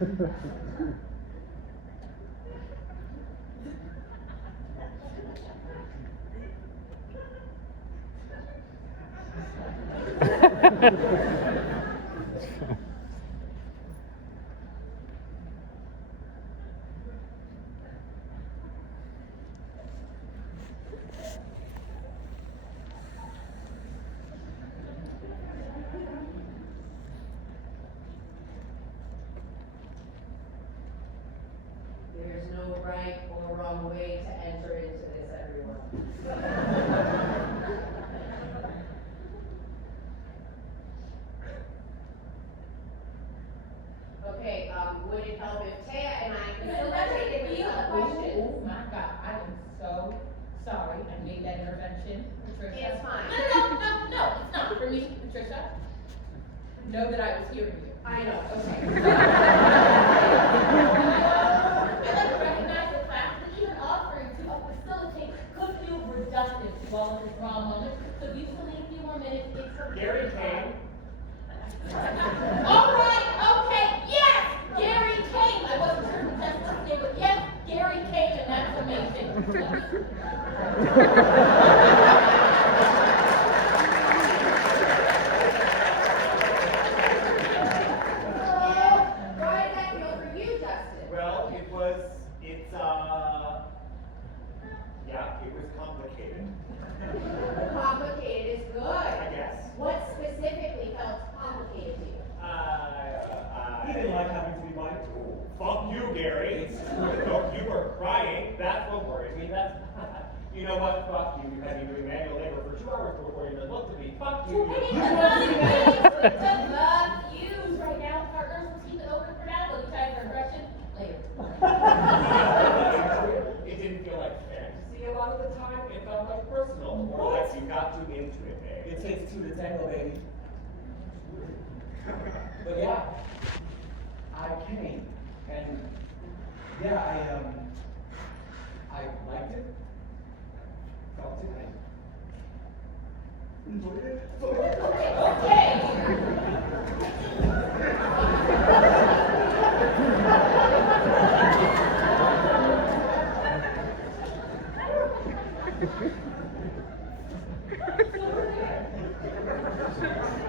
There's no right or wrong way to enter into this, everyone. Okay, would it help if Taya and I facilitated with some questions? Oh my God, I am so sorry I made that intervention, Patricia. It's fine. No, it's not for me, Patricia. Know that I was hearing you. I know, okay. I'd like to recognize the fact that even offering to facilitate could feel reductive to all of this raw moments. So if you still need a few more minutes, it's okay. Gary came. All right, okay, yes, Gary came. I wasn't sure if that's his name, but yes, Gary came, and that's amazing. Why did that feel for you, Justin? Well, yeah, it was complicated. Complicated is good. I guess. What specifically felt complicated to you? He didn't like having to be right. Fuck you, Gary. Look, you were crying. That's what worried me. You know what? Fuck you. You had me doing manual labor for 2 hours before you even looked at me. Fuck you. The views right now, partners, we'll keep it open for now, but we try for aggression later. It didn't feel like fantasy a lot of the time. It felt like personal. More like you got too into it, babe. It takes two to tango, baby. But yeah, I came, and yeah, I liked it, felt it, I enjoyed it.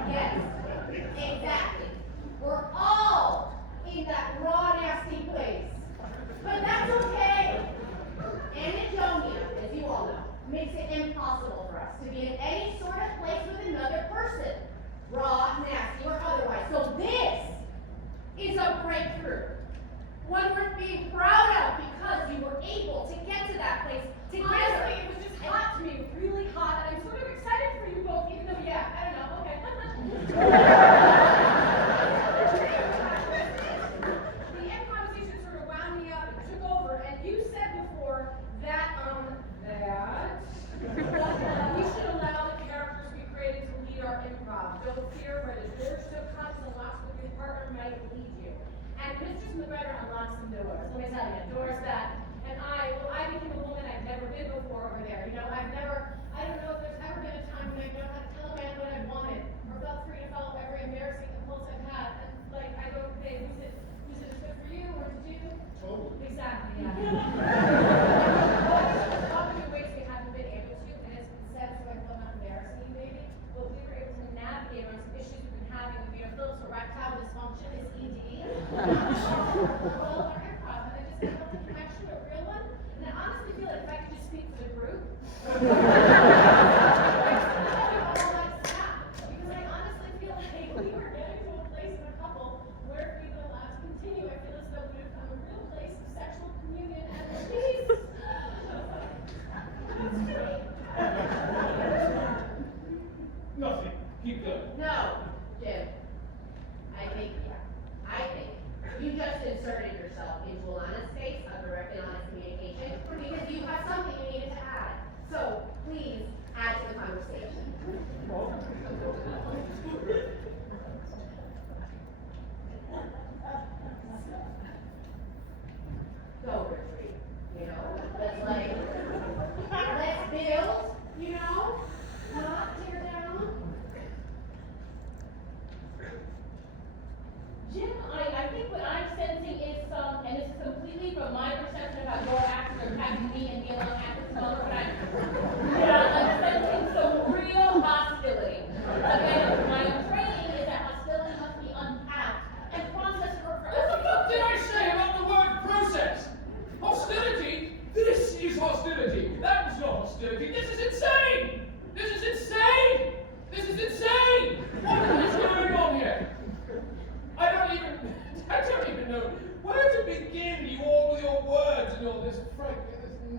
Yes, exactly. We're all in that raw, nasty place. But that's okay. Anhedonia, as you all know, makes it impossible for us to be in any sort of place with another person, raw, nasty, or otherwise. So this is a breakthrough. One worth being proud of because you were able to get to that place together. Honestly, it was just hot to me. It was really hot, and I'm sort of excited for you both, even though, yeah, I don't know, okay. The end conversation sort of wound me up and took over, and you said before that we should allow the characters we created to lead our improv. Don't fear where the door still comes and locks with your partner might lead you. And Mistress McGregor unlocked some doors. Let me tell you, doors that, and I became a woman I've never been before over there. You know, I don't know if there's ever been a time when I've known how to tell a man what I wanted, or felt free to follow every embarrassing impulse I've had. And like, I go, babe, was it as good for you, or did you? Totally. Exactly, yeah. Often in ways we haven't been able to, and it's been said so I feel not embarrassing you, baby. But we were able to navigate on some issues we've been having with Phillips erectile dysfunction, his ED. Well, our improv, and I just felt a connection, a real one. And I honestly feel like if I could just speak to the group, all that snap. Because I honestly feel like we were getting to a place in a couple where if we'd been allowed to continue, I feel as though we'd have come a real place of sexual communion and release. Nothing, keep going. No, Jim. I think you just inserted yourself into Alana's space of direct and honest communication because you have something you needed to add. So please Yeah, I'm sensing some real hostility. Again, my training is that hostility must be unpacked and processed for us. What the fuck did I say about the word process? Hostility? This is hostility. That was not hostility. This is insane! This is insane! This is insane! What is going on here? I don't even know where to begin you all with your words and all this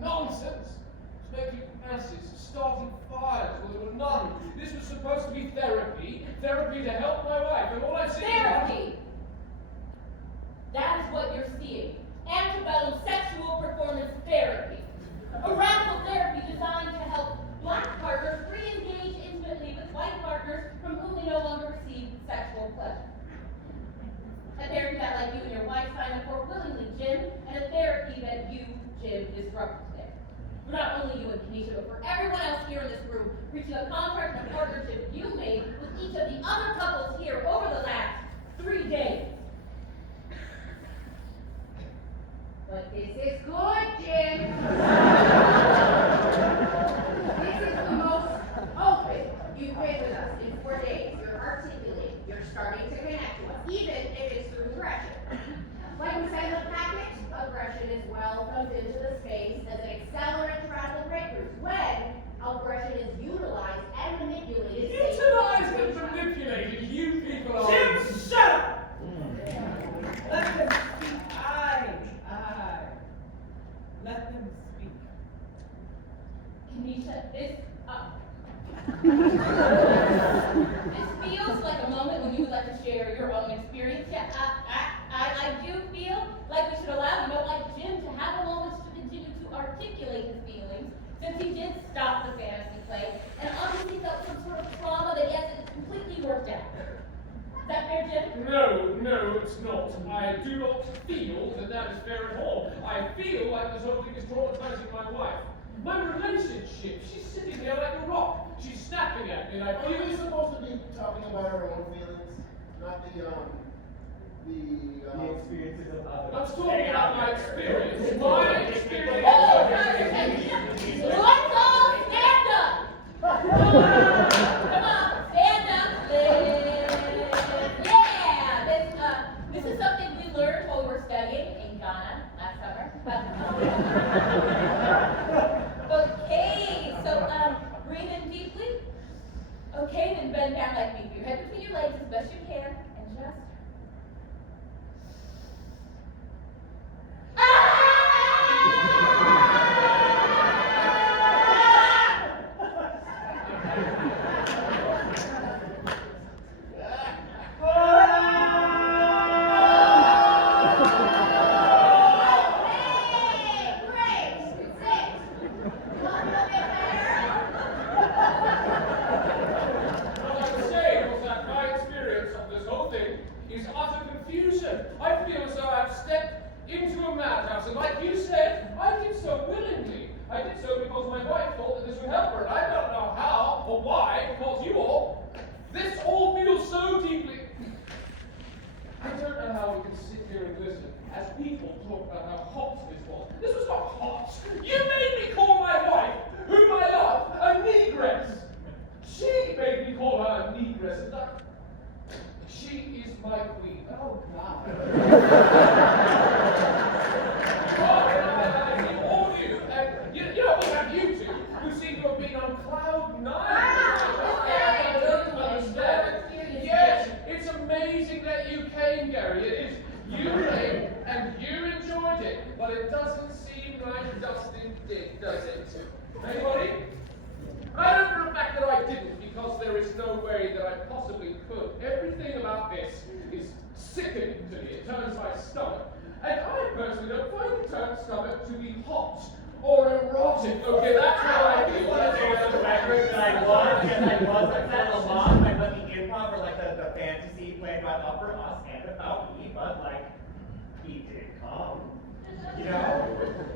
nonsense. It's making asses, starting fires where there were none. This was supposed to be therapy to help my wife, and all I've seen Therapy! That is what you're seeing. Antebellum sexual performance therapy. A radical therapy designed to help black partners re-engage intimately with white partners from whom they no longer receive sexual pleasure. A therapy that, like you and your wife, sign up for willingly, Jim, and a therapy that you, Jim, disrupt today. For not only you and Kenesha, but for everyone else here in this room, reaching a contract and a partnership you made with each of the other couples here over the last 3 days. But this is good, Jim. This is the most open you've been with us in 4 days. You're articulating. You're starting to connect to us, even if it's through aggression. Like we said in the package, aggression is welcomed into the space as an accelerant to radical breakthroughs. When aggression is utilized and manipulated. Utilized and manipulated, you people are. Jim, shut up! Let them speak. Let them speak. Kenesha, this feels like a moment when you would like to share your own experience. Yeah, I do feel like we should allow, like Jim, to have a moment to continue to articulate his feelings, since he did stop the fantasy play, and obviously felt some sort of trauma that he hasn't completely worked out. Is that fair, Jim? No, it's not. I do not feel that is fair at all. I feel like this whole thing is traumatizing my wife. My relationship, she's sitting there like a rock. She's snapping at me like, Are you supposed to be talking about her own feelings, not the experiences of others. I'm talking about my experience. My experience. Hold on, let's all stand up! Come on, stand up, please. Yeah, this is something we learned while we were studying in Ghana last summer. Okay, so breathe in deeply. Okay, then bend down like me. Put your head between your legs as best you can, and just.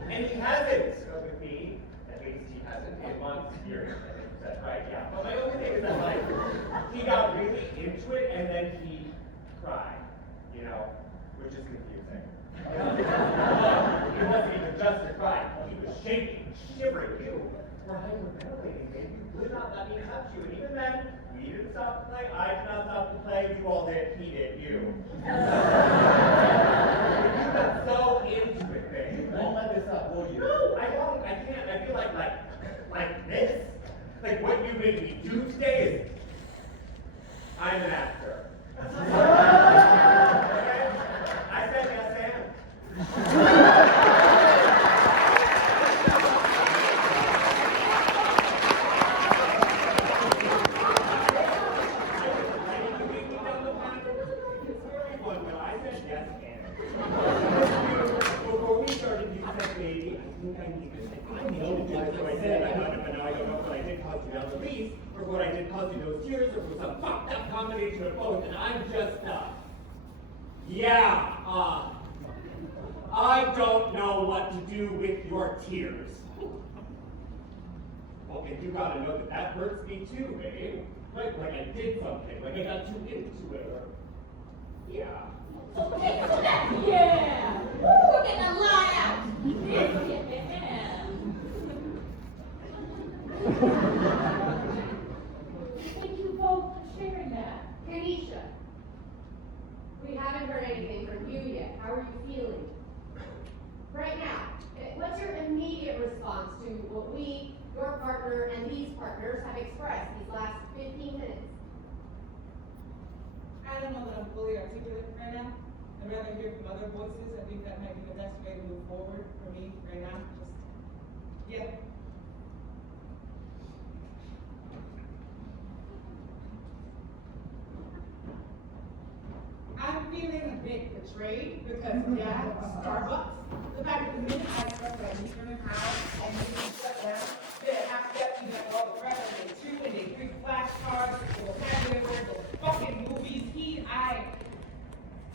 And he hasn't, with me, at least he hasn't in months, years, I think that's right, yeah. But my only thing is that, like, he got really into it and then he cried, which is confusing. It wasn't even just a cry, he was shaking, shivering. we're hyperventilating, babe. You would not let me touch you. And even then, we didn't stop the play. I did not stop the play. You all did. He did. You. You got so into it, babe. You won't let this up, will you? No, I won't. I can't. I feel like this. Like what you made me do today is, I'm an actor. Okay? I said yes and. Before we started, you said, baby, I think I need this. I know what I said, I got it, but now I don't know what I did cause you down the least, or what I did cause you those tears, or was some fucked up combination of both, and I'm just, I don't know what to do with your tears. Well, and you gotta know that that hurts me too, babe. Like I did something, like I got too into it, or, yeah. Okay, so that's, yeah! Woo, we're getting a lot out! Yeah! Thank you both for sharing that. Kanisha, we haven't heard anything from you yet. How are you feeling? Right now, what's your immediate response to what we, your partner, and these partners have expressed these last 15 minutes? I don't know that I'm fully articulate right now. I'd rather hear from other voices. I think that might be the best way to move forward for me right now. Just, yeah. I'm feeling a bit betrayed because, yeah, Starbucks. The fact that the minute I expressed that I need from the house and then we shut down, then half step, you know, all the rest of day 2 and day 3 flashcards, the vocabulary, the fucking movies.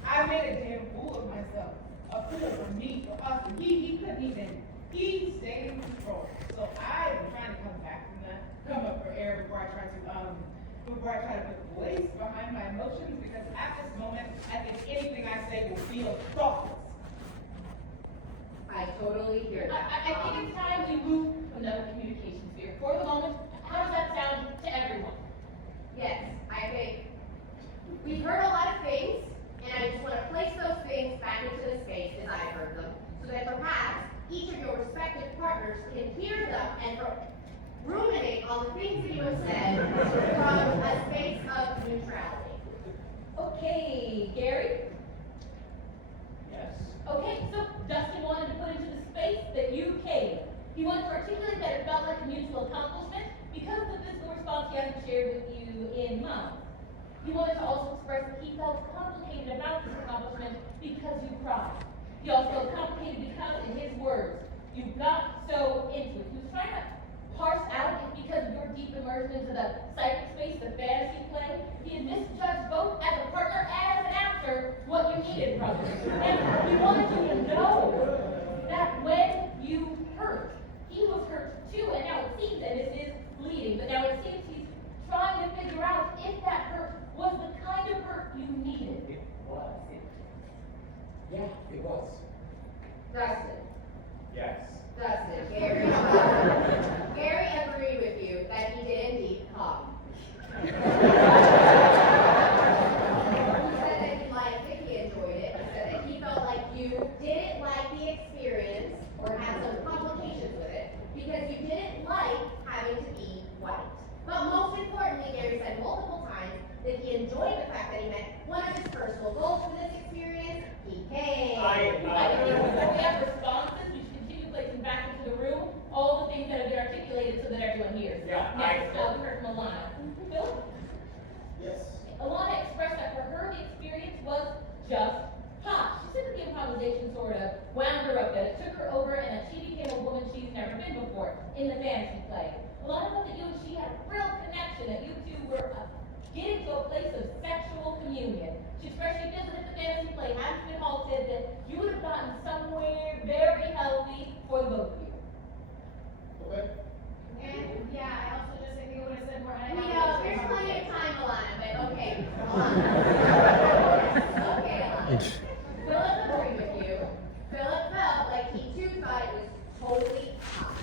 I made a damn fool of myself. A fool for me, for us. He couldn't even, he stayed in control. So I am trying to come back from that, come up for air before I try to put voice behind my emotions, because at this moment, I think anything I say will feel thoughtless. I totally hear that. I think it's time we move to another communication sphere. For the moment, how does that sound to everyone? Yes, I think we've heard a lot of things, and I just want to place those things back into the space as I've heard them, so that perhaps each of your respective partners can hear them and ruminate on the things that you have said from a space of neutrality. Okay, Gary? Yes. Okay, so Dustin wanted to put into the space that you came. He wanted to articulate that it felt like a mutual accomplishment because of the physical response he hasn't shared with you in months. He wanted to also express that he felt complicated about this accomplishment because you cried. He also felt complicated because, in his words, you got so into it. He was trying to parse out if because of your deep immersion into the psychic space, the fantasy play, he had misjudged both as a partner and as an actor what you needed from him. And he wanted you to know that when you hurt, he was hurt too, and now it seems that this is bleeding, but now it seems he's trying to figure out if that hurt was the kind of hurt you needed. It was. Yeah, it was. Dustin. Yes. Dustin, Gary agreed with you that he did indeed come. He said that he liked it, he enjoyed it. He said that he felt like you didn't like the experience or had some complications with it because you didn't like having to be white. But most importantly, Gary said multiple times that he enjoyed the fact that he met one of his personal goals for this experience. He came. I think before we have responses, we should continue placing back into the room all the things that have been articulated so that everyone hears. Yeah, Next, we heard from Alana. Phil? Yes. Alana expressed that for her, the experience was just hot. She said that the improvisation sort of wound her up, that it took her over, and that she became a woman she's never been before in the fantasy play. Alana felt that you and she had a real connection, that you two were getting to a place of sexual communion. She expressed she feels that if the fantasy play hadn't been halted, that you would have gotten somewhere very healthy for the both of you. Okay. And yeah, I also just think I would have said more. We know, there's plenty of time, Alana, but okay. Okay, Alana. Philip agreed with you. Philip felt like he too thought it was totally hot.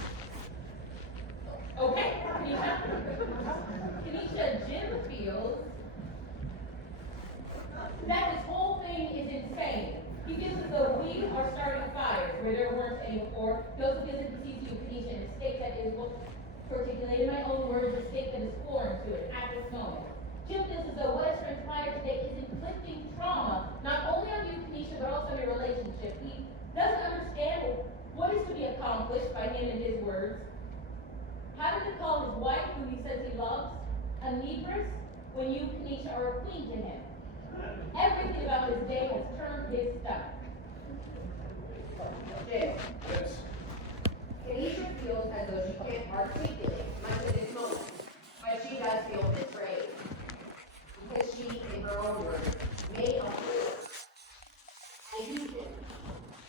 To articulate in my own words a state that is foreign to it at this moment. Jim feels as though what has transpired today is inflicting trauma, not only on you, Kenesha, but also on your relationship. He doesn't understand what is to be accomplished by him in his words. How did he call his wife, who he says he loves, a negress, when you, Kenesha, are a queen to him? Everything about his day has turned his stomach. Jim, Yes. Kenesha feels as though she can't articulate much at this moment, but she does feel betrayed. Because she, in her own words, made a fool. And you did.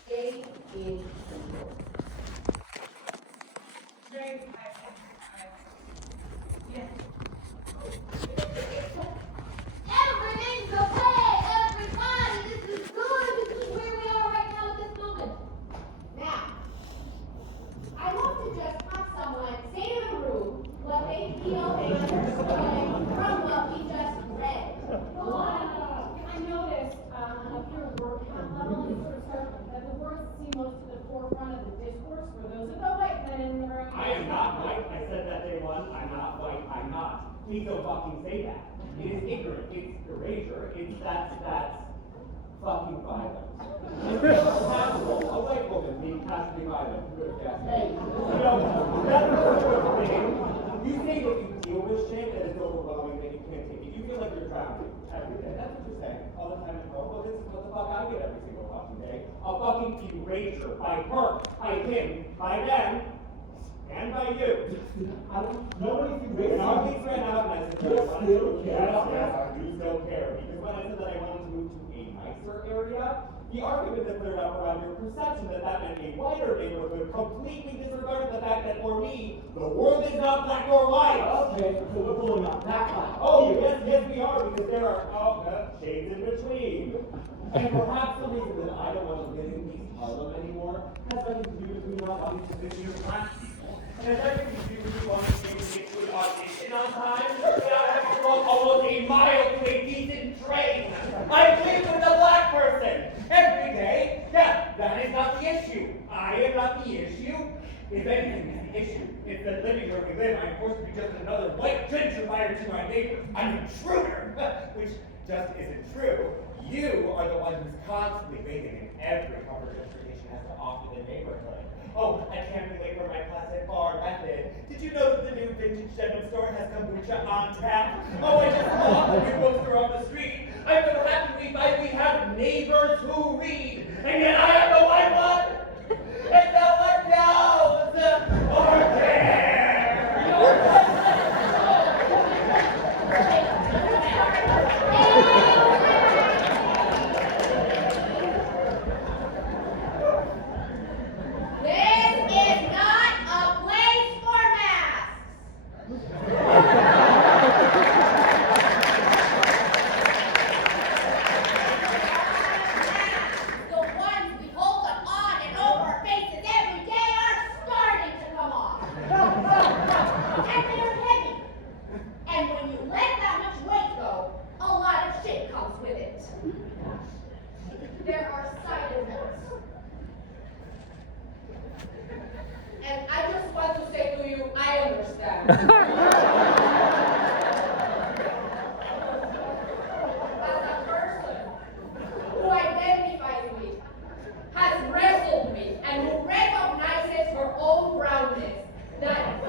Stay in control. James, yes. Everything's okay, everybody. This is good. This is where we are right now at this moment. Now, I want to just have someone say to the room what they feel they understood from what we just read. I noticed up your word count level, it sort of started that the words that seem most to the forefront of the discourse were those of the white men in the room. I am not white. I said that day one. I'm not white. I'm not. Please don't fucking say that. It is ignorant. It's erasure. That's fucking violent. It's possible a white woman being passively violent. Good guess. Hey, that's the sort of thing. You say that you deal with shit that is overwhelming that you can't take it. You feel like you're drowning every day. That's what you're saying all the time. Well, this is what the fuck I get every single fucking day. A fucking erasure by her, by him, by them, and by you. Nobody's When all these ran out and I said, You still care. yes, I do still care. Because when I said that I wanted to move to a nicer area, the argument that cleared up around your perception that that meant a whiter neighborhood completely disregarded the fact that for me, the world is not black or white. Okay, so we're pulling out that line. Oh, yes, we are, because there are shades in between. And perhaps the reason that I don't want to live in East Harlem anymore has nothing to do with me not wanting to visit your black people. And it has nothing to do with me wanting to get to an audition on time without having to walk almost a mile to a decent train. I live with a black person every day. Yeah, that is not the issue. I am not the issue. If anything is the issue, it's that living where we live, I'm forced to be just another white gentrifier to my neighbor. I'm an intruder, which just isn't true. You are the one who's constantly bathing in every cover gentrification has to offer the neighborhood. Oh, I can't be late for my class at bar method. Did you know that the new vintage denim store has kombucha on tap? Oh, I just saw the new bookstore on the street. I'm so happy we finally have neighbors who read, and yet I am the white one, and no one knows or cares. This is not a place for masks. The ones we hold on and over our faces every day are starting to come off. And they're heavy. And when you let that much weight go, a lot of shit comes with it. There are side effects. And I just want to say to you, I understand. As a person who identifies with, has wrestled with, and who recognizes her own brownness, that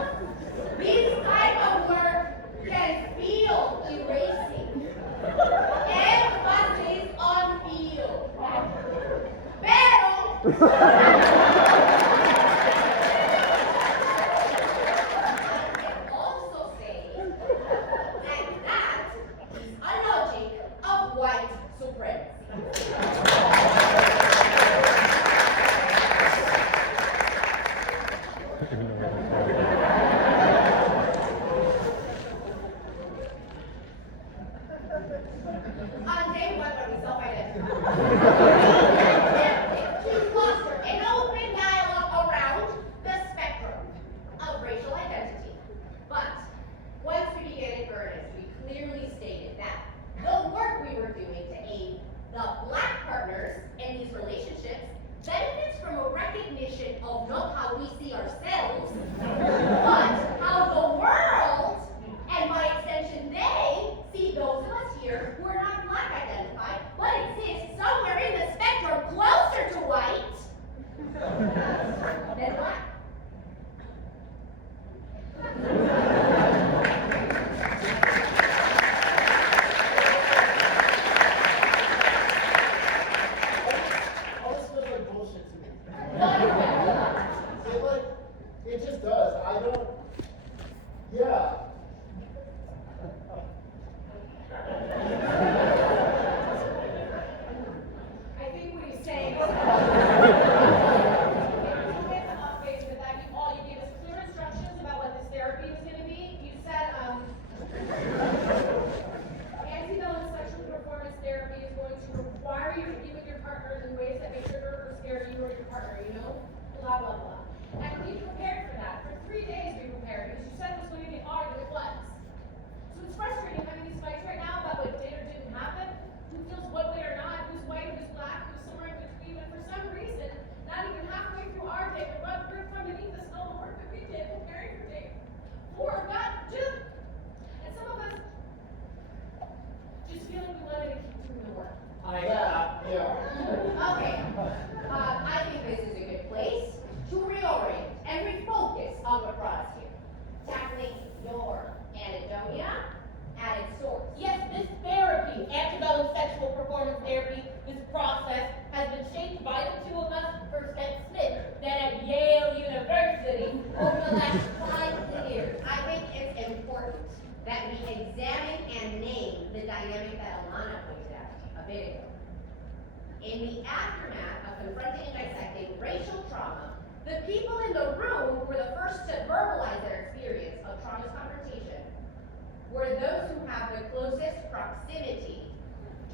this type of work can feel erasing. Emphasis on feel. Pero also say that that is a logic of white supremacy. On day one, when we self-identify, she's lost her Yeah. I think what he's saying is that you gave us clear instructions about what this therapy was going to be. You said, anti-violent sexual performance therapy is going to require you to be with your partners in ways that may trigger or scare you or your partner, you know? Blah, blah, blah. And we prepared for that. For 3 days we prepared because you said it was going to be hard and it was. So it's frustrating having these fights right now about what did or didn't happen, who feels one way or not, who's white, who's black, who's somewhere in between, and for some reason, not even halfway through our day, we run through from beneath us all the work that we did preparing for day 4 got due. And some of us just feel like we wanted to keep doing the work. Yeah. Okay, I think this is a good place to reorient and refocus on what brought us here. Tackling your anhedonia at its source. Yes, this therapy, antebellum sexual performance therapy, this process has been shaped by the two of us, first at Smith, then at Yale University, over the last 5 years. I think it's important that we examine and name the dynamic that Alana pointed out a bit ago. In the aftermath of confronting and dissecting racial trauma, the people in the room who were the first to verbalize their experience of trauma's confrontation were those who have the closest proximity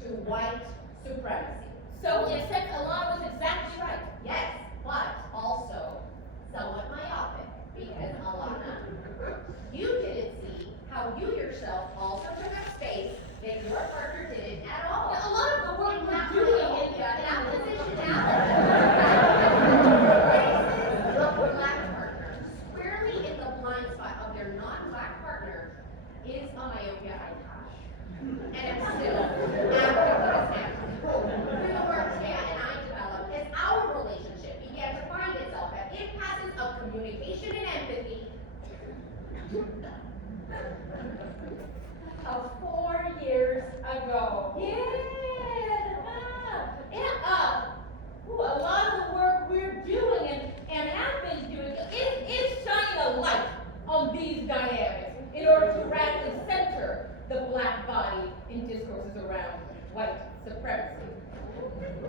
to white supremacy. So, in a sense, Alana was exactly right. Yes, but also somewhat myopic, because Alana, you didn't see how you yourself also took up space that your partner didn't at all. A lot of the work In we're that doing way, in that that positionality of black partner, squarely in the blind spot of their non-black partner, is a myopia I have. And I'm still actively dismantling. Through the work Taya and I developed as our relationship began to find itself at impasses of communication and empathy, of 4 years ago. A lot of the work we're doing and have been doing is shining a light on these dynamics in order to radically center the black body in discourses around white supremacy.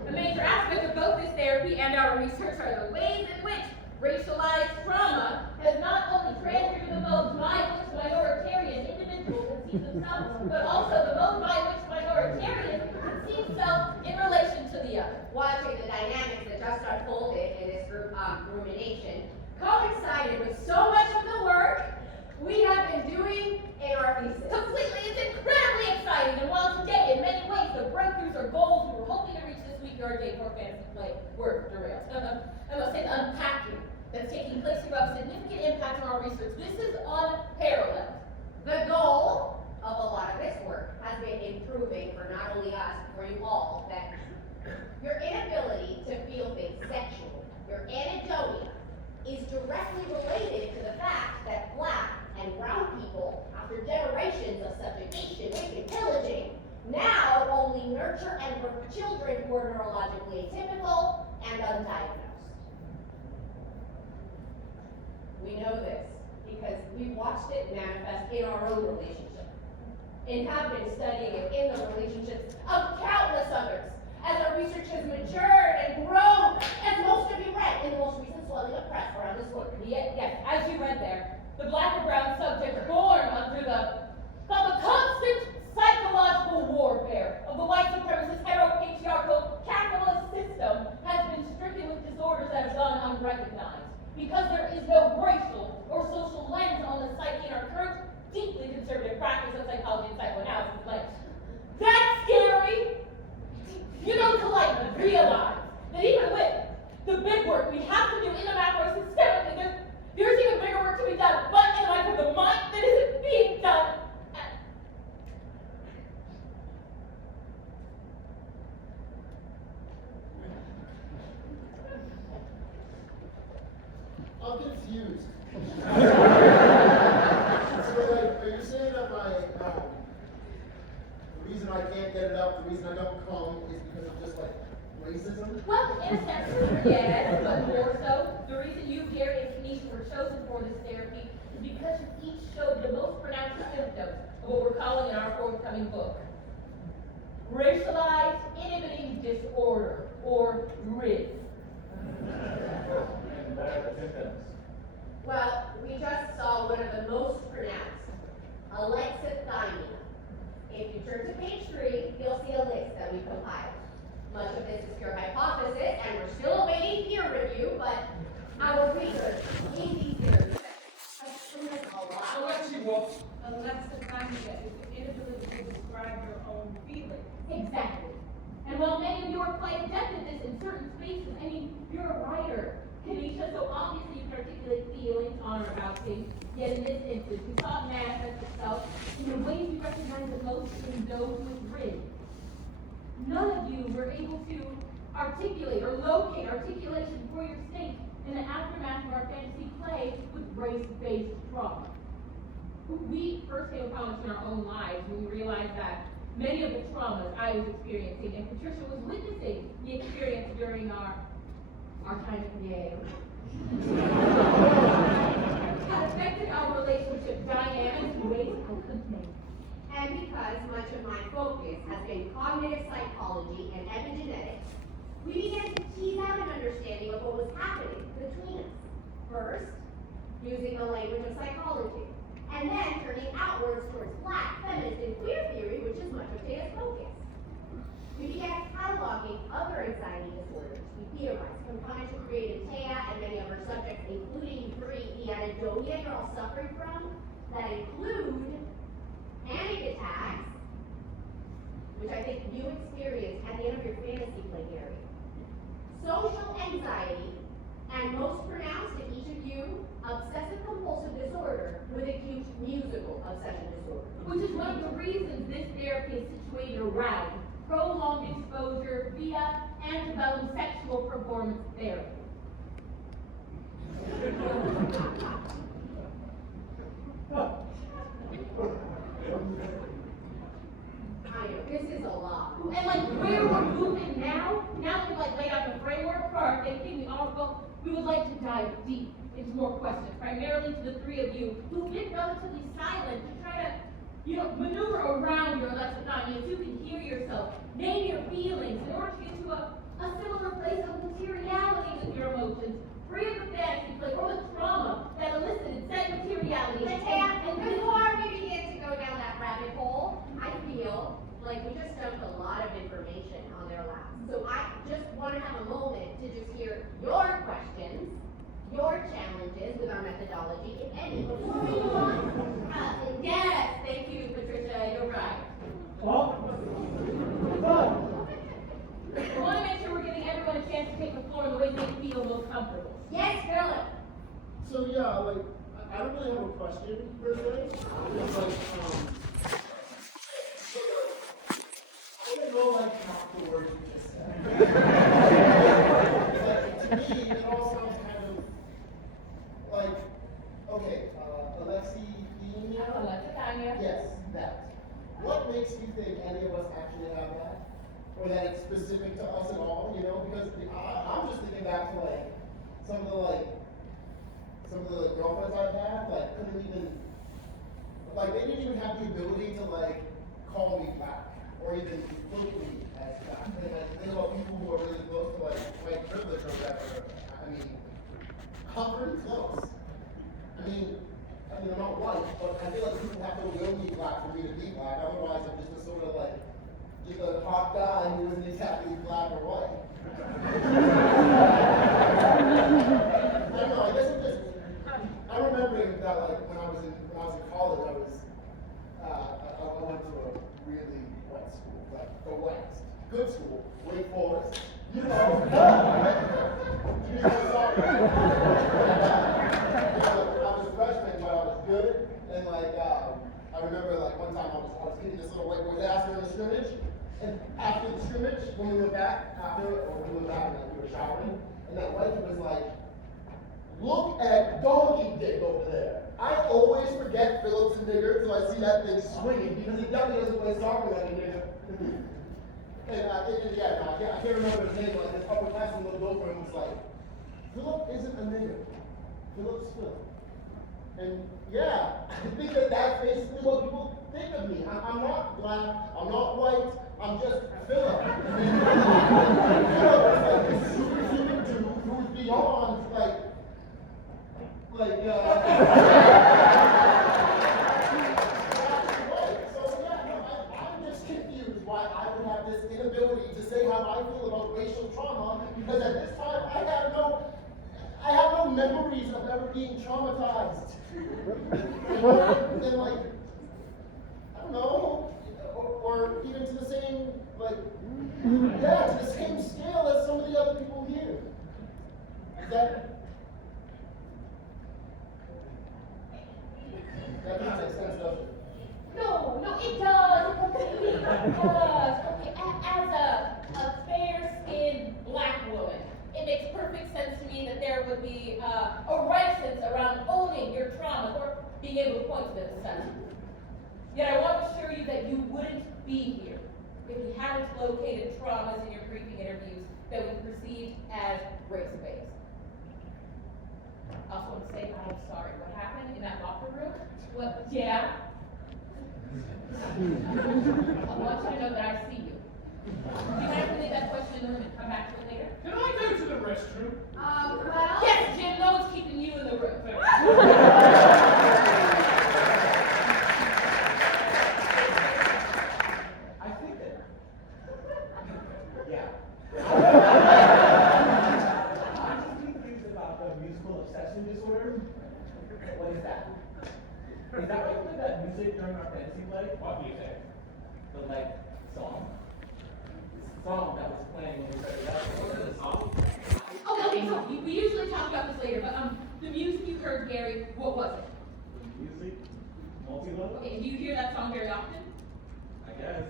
A major aspect of both this therapy and our research are the ways in which racialized trauma has not only transferred the modes by which minoritarian individuals conceive themselves, but also the mode by which minoritarians conceive self in relation to the other. watching the dynamics that just unfolded in this group rumination coincided with so much of the work we have been doing in our thesis. Completely, it's incredibly exciting, and while today, in many ways, the breakthroughs or goals we were hoping to reach this week are day 4 fantasy play were derailed. I must say the unpacking that's taking place here will have significant impact on our research. This is unparalleled. The goal of a lot of this work has been improving for not only us, but for you all, that your inability to feel things sexually, your anhedonia, is directly related to the fact that black and brown people, after generations of subjugation, rape, and pillaging, now only nurture and birth children who are neurologically atypical and undiagnosed. We know this because we watched it manifest in our own relationship and have been studying it in the relationships of countless others as our research has matured and grown, as most of you read in the most recent swelling of press around this work. Yes, as you read there, the black and brown subject born under the constant psychological warfare of the white supremacist heteropatriarchal capitalist system has been stricken with disorders that have gone unrecognized. Because there is no racial or social lens on the psyche in our current deeply conservative practice of psychology and psychoanalysis, like, that's scary. You know, to realize that even with the big work we have to do in the macro systemically, there's even bigger work to be done, but in the micro, the mind that isn't being done. I'm confused. So, like, are you saying that the reason I can't get it up, the reason I don't come, is because of just like racism? Well, in a sense, yes, but more so, the reason you here and Kenise were chosen for this therapy is because you each showed the symptoms of what we're calling in our forthcoming book, racialized inhibiting disorder, or RID. And what are the symptoms? Well, we just saw one of the most pronounced, alexithymia. If you turn to page 3, you'll see a list that we compiled. Much of this is pure hypothesis, and we're still awaiting peer review, but our research in these theories has proven a lot. Alexi, what? Alexithymia is the inability to describe your own feelings. Exactly. And while many of you are quite adept at this in certain spaces, I mean, you're a writer, Kanisha, so obviously you can articulate feelings on or about things. Yet in this instance, we saw it manifest itself in the ways you recognize the most in those with RID. None of you were able to articulate or locate articulation for your state in the aftermath of our fantasy play with race-based trauma. We first came upon this in our own lives when we realized that many of the traumas I was experiencing and Patricia was witnessing the experience during our time at Yale had affected our relationship dynamics in ways I couldn't name. And because much of my focus has been cognitive psychology and epigenetics, we began to tease out an understanding of what was happening between us. First, using the language of psychology, and then turning outwards towards Black, feminist, and queer theory, which is much of Taya's focus. We began cataloging other anxiety disorders. We theorized, components were created Taya and many other subjects, including the anhedonia you're all suffering from, that include panic attacks, which I think you experienced at the end of your fantasy play, Gary. Social anxiety, and most pronounced in each of you, obsessive compulsive disorder with acute musical obsession disorder. Which is one of the reasons this therapy is situated around prolonged exposure via antebellum sexual performance therapy. I know, this is a lot. And like where we're moving now that we've like laid out the framework for our thinking, we would like to dive deep into more questions, primarily to the three of you who've been relatively silent to try to, maneuver around your alexithymia so you can hear yourself, name your feelings in order to get to a similar place of materiality with your emotions, free of the fantasy play or the trauma that elicited said materiality. And before we begin to go down that rabbit hole, I feel like we just dumped a lot of information on their laps. So I just want to have a moment to just hear your questions, your challenges with our methodology, if any, before we move on. Yes, thank you, Patricia, you're right. Well, We want to make sure we're giving everyone a chance to take the floor in the way they feel most comfortable. Yes, Philip. So yeah, like, I don't really have a question per se. It's like, I don't know, like, half the words you just said. Like, to me, it all sounds kind of like, okay, alexithymia? Alexithymia. Yes, that. What makes you think any of us actually have that? Or that it's specific to us at all, Because I'm just thinking back to, like, some of the girlfriends I've had, like, couldn't even, like, they didn't even have the ability to, like, call me Black, or even look me as Black. And I think about people who are really close to, like, white privilege or whatever. I mean, I'm pretty close. I mean, I'm not white, but I feel like people have to will me Black for me to be Black. Otherwise, I'm just a sort of, like, just a hot guy who isn't exactly Black or white. I don't know, I guess I'm remembering that, like, when I was in college, I went to a really white school, like the whitest, good school, Wake Forest, I was a freshman, but I was good, and like, I remember like one time I was kicking this little white boy's ass during the scrimmage, and after the scrimmage, when we went back, and we were showering, and that white kid was like, "Look at donkey dick over there." I always forget Phillips a nigger till I see that thing swinging, because he definitely doesn't play soccer like a nigger. And I can't remember his name, but like this upperclassman looked over and was like, "Philip isn't a nigger. Philip's Philip." And yeah, I think that that's basically what people think of me. I'm not black, I'm not white, I'm just Philip. Philip is like this superhuman dude who's beyond, right. So yeah, no, I'm just confused why I would have this inability to say how I feel about racial trauma, because at this time I have no memories of ever being traumatized. And like, I don't know, or even to the same, to the same scale as some of the other people here. That doesn't make sense, does it? No, it does. It completely does. Okay, as a fair-skinned black woman, it makes perfect sense to me that there would be a reticence around owning your trauma or being able to point to them as such. Yet I want to assure you that you wouldn't be here if you hadn't located traumas in your briefing interviews that we perceived as race-based. I also want to say I'm sorry. What happened in that locker room? What? Yeah. I want you to know that I see you. You might leave that question in the room and come back to it later. Can I go to the restroom? Well. Yes, Jim, no one's keeping you in the room. I think that. Yeah. I'm just confused about the musical obsession disorder. What is that? Is that why you played that music during our fantasy play? What music? The song. The song that was playing when we started that. What was the song? Oh, okay, so we usually talk about this later, but the music you heard, Gary, what was it? Music? Multi-level? Okay, do you hear that song very often? I guess.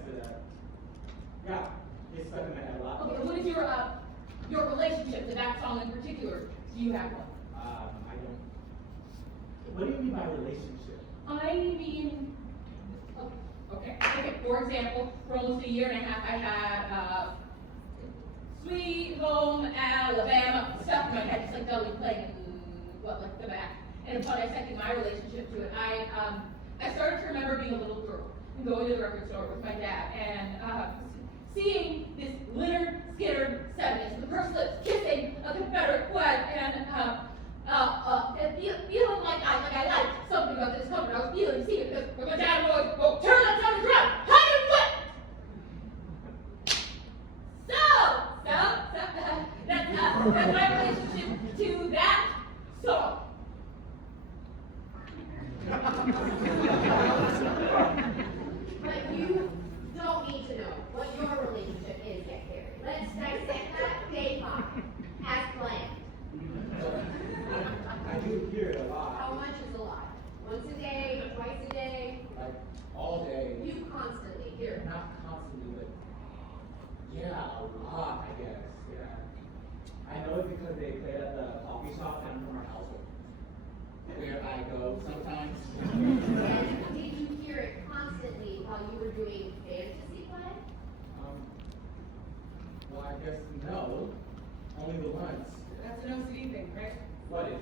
Yeah. It's stuck in my head a lot. Okay, what is your relationship to that song in particular? Do you have one? I don't. What do you mean by relationship? I mean, okay. For example, for almost a year and a half, I had Sweet Home Alabama stuck in my head, just like dully playing the back. And upon dissecting my relationship to it, I started to remember being a little girl and going to the record store with my dad and seeing this Leonard Skinner 70s, the pursed lips kissing a Confederate flag, and feeling like I liked something about this company. I was feeling secret because my dad would always go, turn that sound around, how do you what? That's my relationship to that song. But you don't need to know what your relationship is yet, Gary. Let's dissect that day pop as planned. I do hear it a lot. How much is a lot? Once a day, twice a day? Like, all day. You constantly hear it. Not constantly, but yeah, a lot, I guess. Yeah. I know it because they play at the coffee shop down from our household, where I go sometimes. And did you hear it constantly while you were doing fantasy play? Well, I guess no. Only the once. That's an OCD thing, right? What is?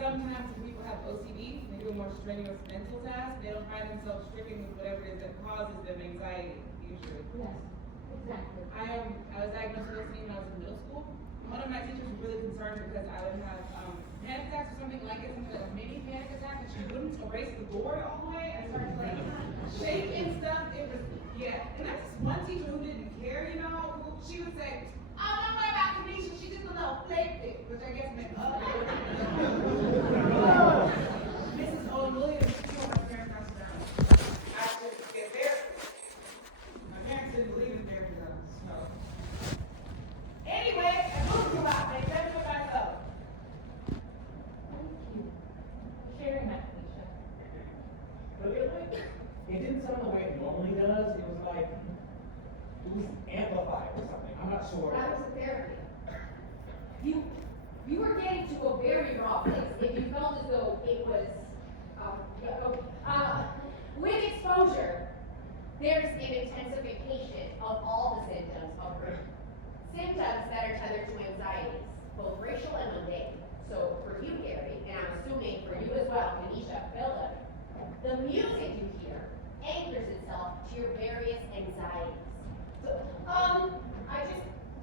Sometimes when people have OCD, they do a more strenuous mental task, they don't find themselves stricken with whatever it is that causes them anxiety, usually. Yes, exactly. I was diagnosed with OCD when I was in middle school. One of my teachers was really concerned because I would have panic attacks or something like it, something like a mini panic attack, and she wouldn't erase the board all the way. I started shaking stuff. It was, yeah. And that's just one teacher who didn't care, she would say, oh, don't worry about Kanisha, she's just a little flake, which I guess meant, Mrs. Owen Williams, she told my parents not to drown. I should get therapy. My parents didn't believe in therapy, so. Anyway, I moved you out, they said what I felt. Thank you for sharing that, Felicia. But it didn't sound the way it normally does. It was amplified or something. I'm not sure. That was therapy. You were getting to a very raw place if you felt as though it was, with exposure, there's an intensification of all the symptoms of rape. Symptoms that are tethered to anxieties, both racial and mundane. So for you, Gary, and I'm assuming for you as well, Kanisha, Phil, The music you hear anchors itself to your various anxieties. So, I was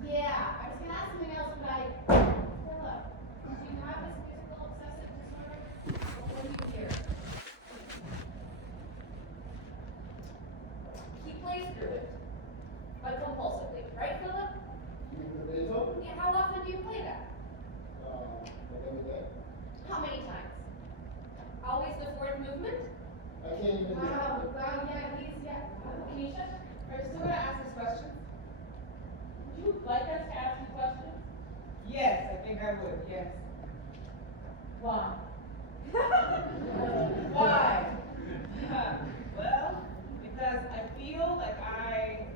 gonna ask something else, but Philip, do you have this musical obsessive disorder? What do you hear? He plays through it, but compulsively, right, Philip? Beethoven? Yeah, how often do you play that? Like every day. How many times? Always the fourth movement? I can't even. Keisha, are you still gonna ask us questions? Would you like us to ask you questions? Yes, I think I would, yes. Why? Why? Well, because I feel that I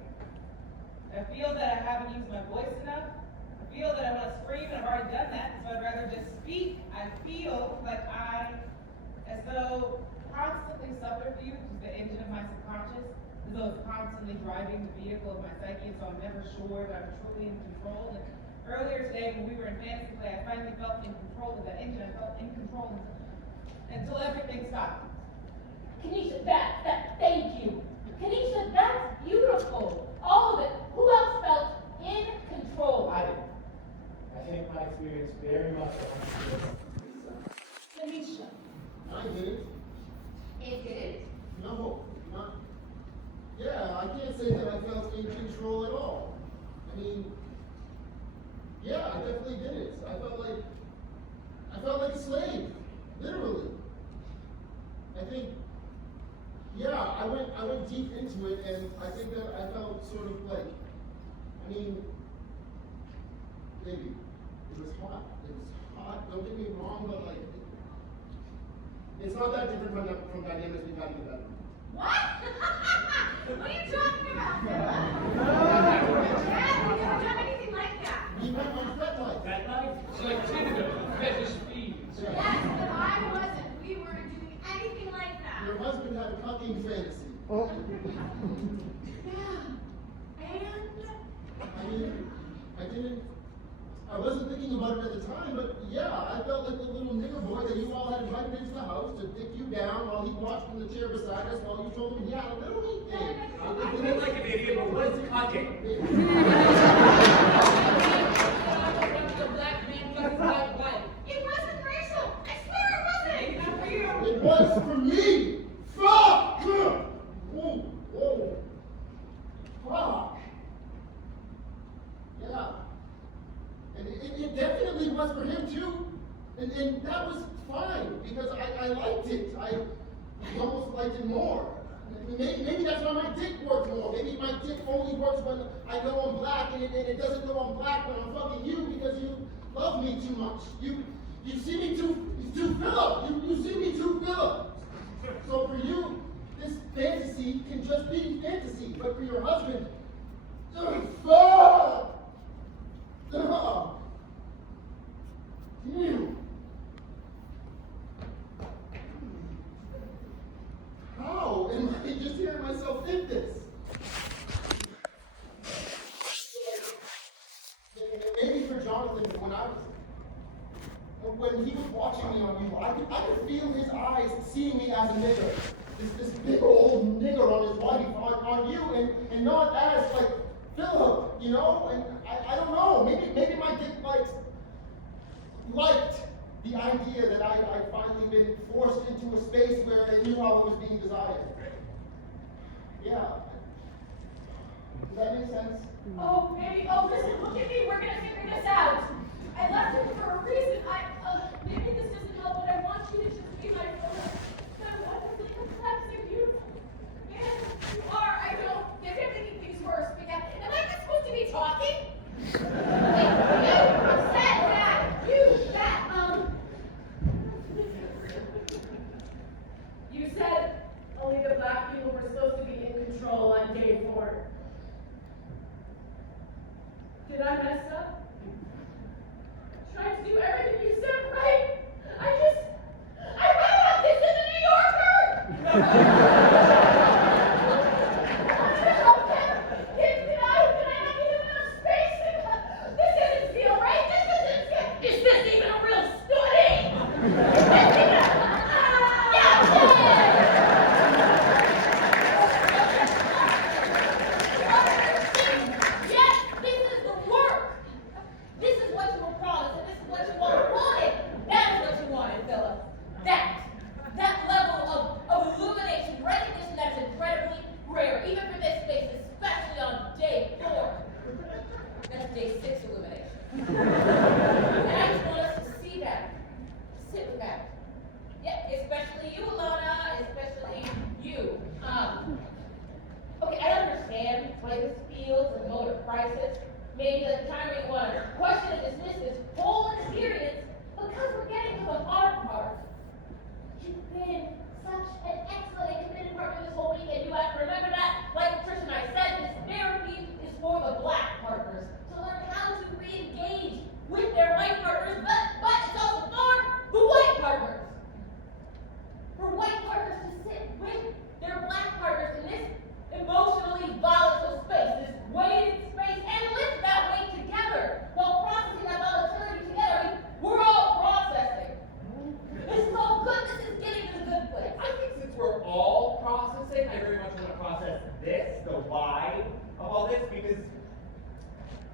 haven't used my voice enough. I feel that I want to scream and I've already done that, so I'd rather just speak. I feel like as though constantly subterfuge is the engine of my subconscious, as though it's constantly driving the vehicle of my psyche, and so I'm never sure that I'm truly in control. And earlier today when we were in fantasy play, I finally felt in control of that engine. I felt in control until everything stopped. Kanisha, thank you. Kanisha, that's beautiful. All of it. Who else felt in control? I did. I think my experience very much Kanisha. I didn't. It didn't. No, not. Yeah, I can't say that I felt in control at all. I mean, yeah, I definitely didn't. I felt like a slave, literally. I think, yeah, I went deep into it, and I think that I felt sort of like, I mean, baby, it was hot. It was hot. Don't get me wrong, but like, it's not that different from dynamics we've had in the bedroom. What? What are you talking about? Dad, we never done anything like that. We went on fret life. That night, It's like Tinder, fetish feeds. Yes, but I wasn't. We weren't doing anything like that. Your husband had a cucking fantasy. Yeah. And I wasn't thinking about it at the time, but yeah, I felt like the little nigger boy that you all had invited into the house to dick you down while he watched from the chair beside us while you told him he had a little neat thing. I feel like an idiot, but what is cocking? The black man with his white wife. it wasn't racial. I swear it wasn't. Not for you. It was for me! Fuck! Whoa, whoa. Fuck. Yeah. And it definitely was for him too. And that was fine, because I liked it. I almost liked it more. Maybe that's why my dick works more. Maybe my dick only works when I go on black, and it doesn't go on black when I'm fucking you because you love me too much. You see me too Philip. You see me too Philip. So for you, this fantasy can just be fantasy. But for your husband, fuck! Damn. How am I just hearing myself think this? Maybe for Jonathan, when he was watching me on you, I could feel his eyes seeing me as a nigger. This big old nigger on his wife, on you, and not as like Philip, you know? And I don't know, maybe my dick liked the idea that I'd finally been forced into a space where it knew how it was being desired. Yeah. Does that make sense? Oh, baby, listen, look at me, we're gonna figure this out. I left him for a reason. Maybe this doesn't help, but I want you to just be my friend. I want to be protecting you. Yes, you are, I know. Maybe I'm making things worse, but yeah. Am I not supposed to be talking? You said that. You said only the black people were supposed to be in control on day 4. Did I mess up? Tried to do everything you said right. I read about this in the New Yorker. Can I not give him enough space? This doesn't feel right. Is this even a real study? Yeah. this because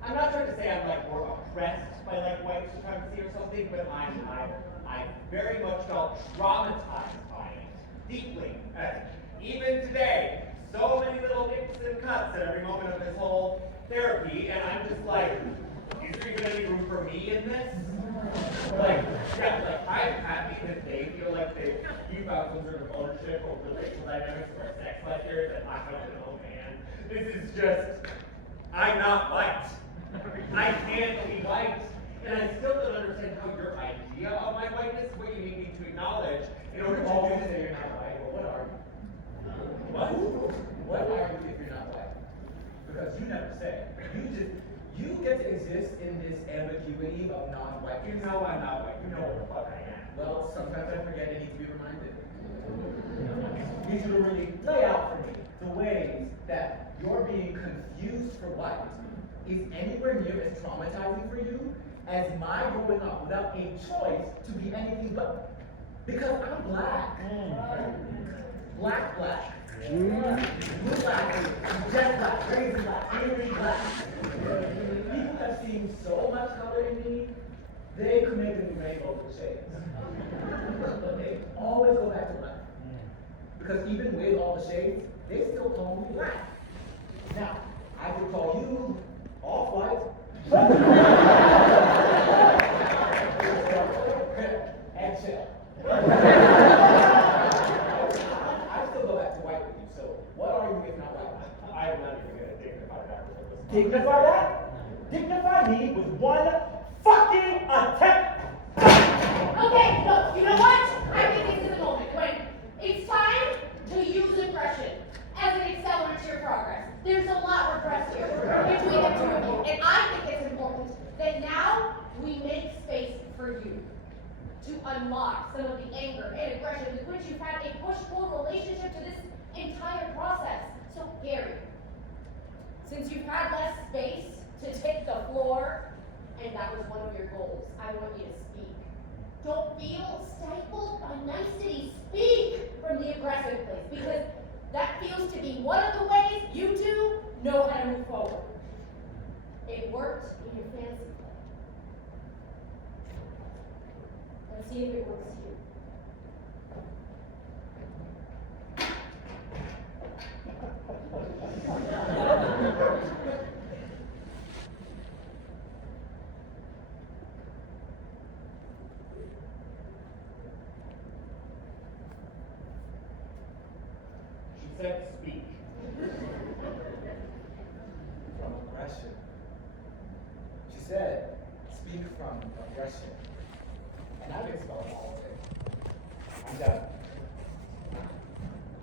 I'm not trying to say I'm like more oppressed by like white supremacy or something, but I very much felt traumatized by it, deeply. Even today, so many little nicks and cuts at every moment of this whole therapy, and I'm just like, is there even any room for me in this? Like, yeah, like I'm happy that they feel like you found some sort of ownership over racial dynamics or sex lectures, and I don't know, man. This is just, I'm not white. I can't be white. And I still don't understand how your idea of my whiteness is what you need me to acknowledge in order to All do say this. you're not white, well, what are you? What? What are you if you're not white? Because you never say. You get to exist in this ambiguity of non-white. You know I'm not white. You know what the fuck I am. Well, sometimes I forget and need to be reminded. I need you to really lay out for me the ways that your being confused for white is anywhere near as traumatizing for you as my growing up without a choice to be anything but. Because I'm black. Black. Blue black, jet black, crazy black, angry black. People have seen so much color in me, they connected me rainbow with shades. But they always go back to black. Because even with all the shades, they still call me black. Now, I could call you off-white. Eggshell. I still go back to white with you, so what are you if not white? I'm not even gonna dignify that. Dignify that? Dignify me with one fucking attempt. Okay, look, you know what? I think this is the moment when it's time to use aggression as an accelerant to your progress. There's a lot repressed here between the two of you, and I think it's important that now we make space for you to unlock some of the anger and aggression with which you've had a push-pull relationship to this entire process. So, Gary, since you've had less space to take the floor, and that was one of your goals, I want you to speak. Don't feel stifled by nicety. Speak from the aggressive place, because that feels to be one of the ways you two know how to move forward. It worked in your fantasy play. Let's see if it works here. She said speak. From aggression. She said, speak from aggression. And I've been spelling all of it. I'm done.